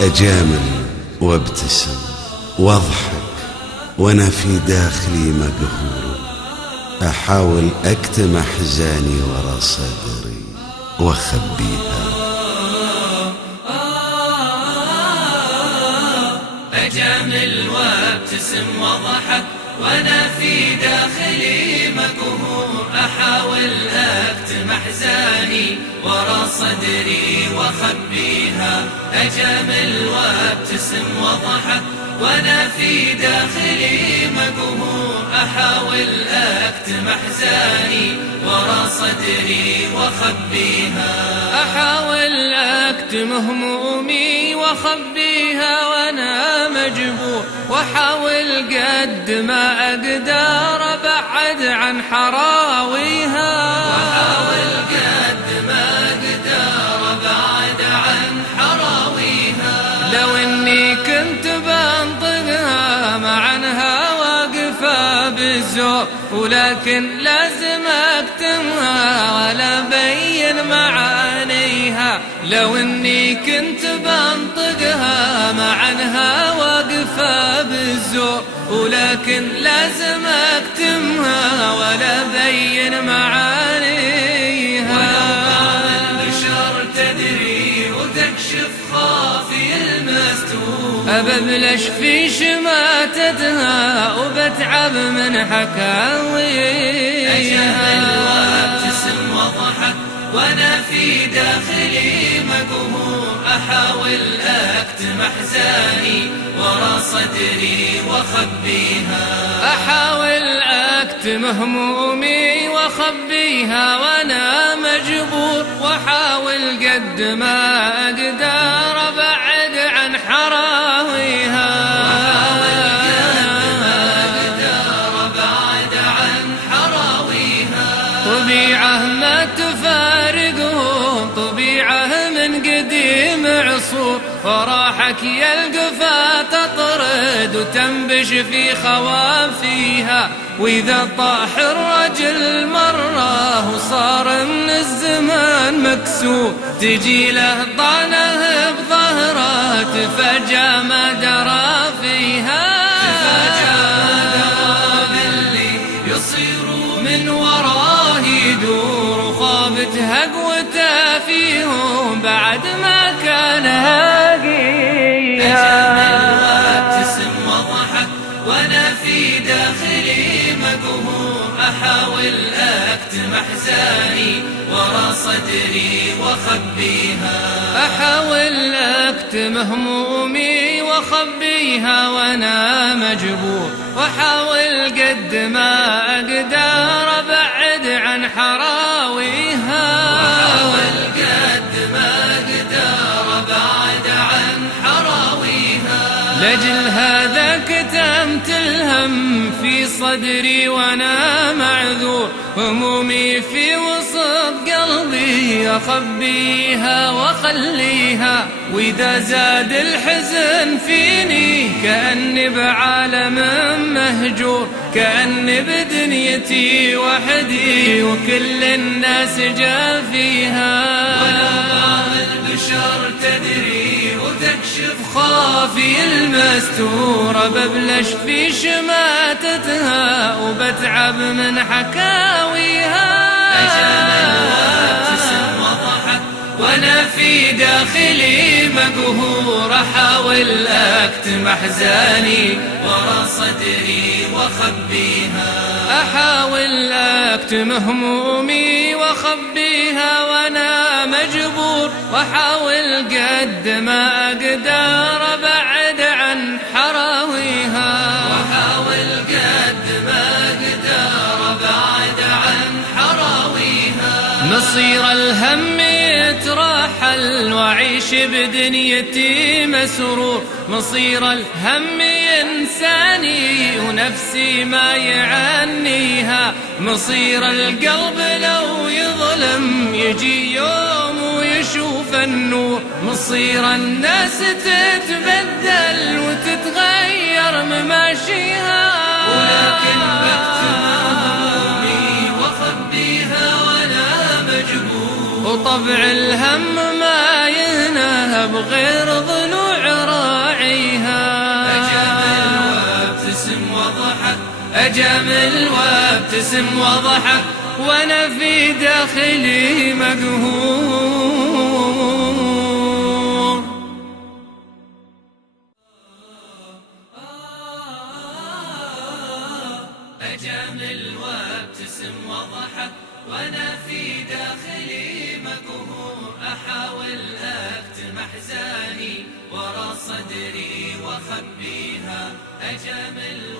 أجامل وابتسم واضحك وانا في داخلي مقهور، احاول اكتم احزاني ورا صدري واخبيها. أجامل وابتسم واضحك وانا في داخلي مقهور، احاول اكتم احزاني ورا صدري واخبيها. أجامل وابتسم واضحك وانا في داخلي مقهور، احاول اكتم احزاني ورا صدري واخبيها. احاول اكتم همومي واخبيها وانا مجبور، واحاول قد ما اقدر ابعد عن حراويها. واحاول قد ما اقدر ابعد عن حراويها. لو اني كنت بنطقها معنها واقفة بالزور، ولكن لازم اكتمها ولا بين معانيها. لو اني كنت بنطقها معنها واقفة بالزور، ولكن لازم اكتمها ولا بين معانيها. ولو البشر تدري وتكشف خافي المستور، أببلش في شماتتها وبتعب من حكاويها. أجامل وابتسم واضحك وانا في داخلي مقهور، احاول اكتم احزاني ورا صدري واخبيها. احاول اكتم همومي واخبيها وانا مجبور، واحاول قد ما اقدر ابعد عن حراويها. طبيعة ما تفارقهم، طبيعة من قديم عصور، وراحك يا القفا تطرد وتنبش في خوافيها. وإذا طاح الرجل مرة وصار من الزمان مكسور، تجي له طعنه بظهره تفاجأ ما درى فيها. من وراه يدور وخابت هقوته فيهم بعد ما كان هاقيها. أجامل وابتسم واضحك وانا في داخلي مقهور، احاول اكتم احزاني ورا صدري واخبيها. احاول اكتم همومي واخبيها وانا مجبور، واحاول قد ما اقدر ابعد عن حراويها. واحاول قد ما اقدر ابعد عن حراويها. لاجل هذا كتمت الهم في صدري وانا معذور، همومي في وسط قلبي اخبيها واخليها. واذا زاد الحزن فيني كأني بعالم مهجور، كأني بدنيتي وحدي وكل الناس جافيها. ولو البشر تدري وتكشف خافي المستور، ببلش في شماتتها وبتعب من حكاويها. أجامل وابتسم واضحك وانا في داخلي مقهور، احاول اكتم احزاني ورا صدري واخبيها. احاول اكتم همومي واخبيها وانا مجبور، واحاول قد ما اقدر ابعد عن حراويها. واحاول قد ما اقدر ابعد عن حراويها. مصير الهم يترحل واعيش بدنيتي مسرور، مصير الهم ينساني ونفسي ما يعنيها. مصير القلب لو يظلم يجي يوم ويشوف النور، مصير الناس تتبدل وتتغير مماشيها. ولكن بكتم همومي واخبيها وانا مجبور، وطبع الهم ما ينهب غير ضلوع أجمل وابتسم واضحك وأنا في داخلي مقهور. أجمل وابتسم واضحك وأنا في داخلي مقهور. أحاول أكتم أحزاني ورا صدري وأخبيها. أجمل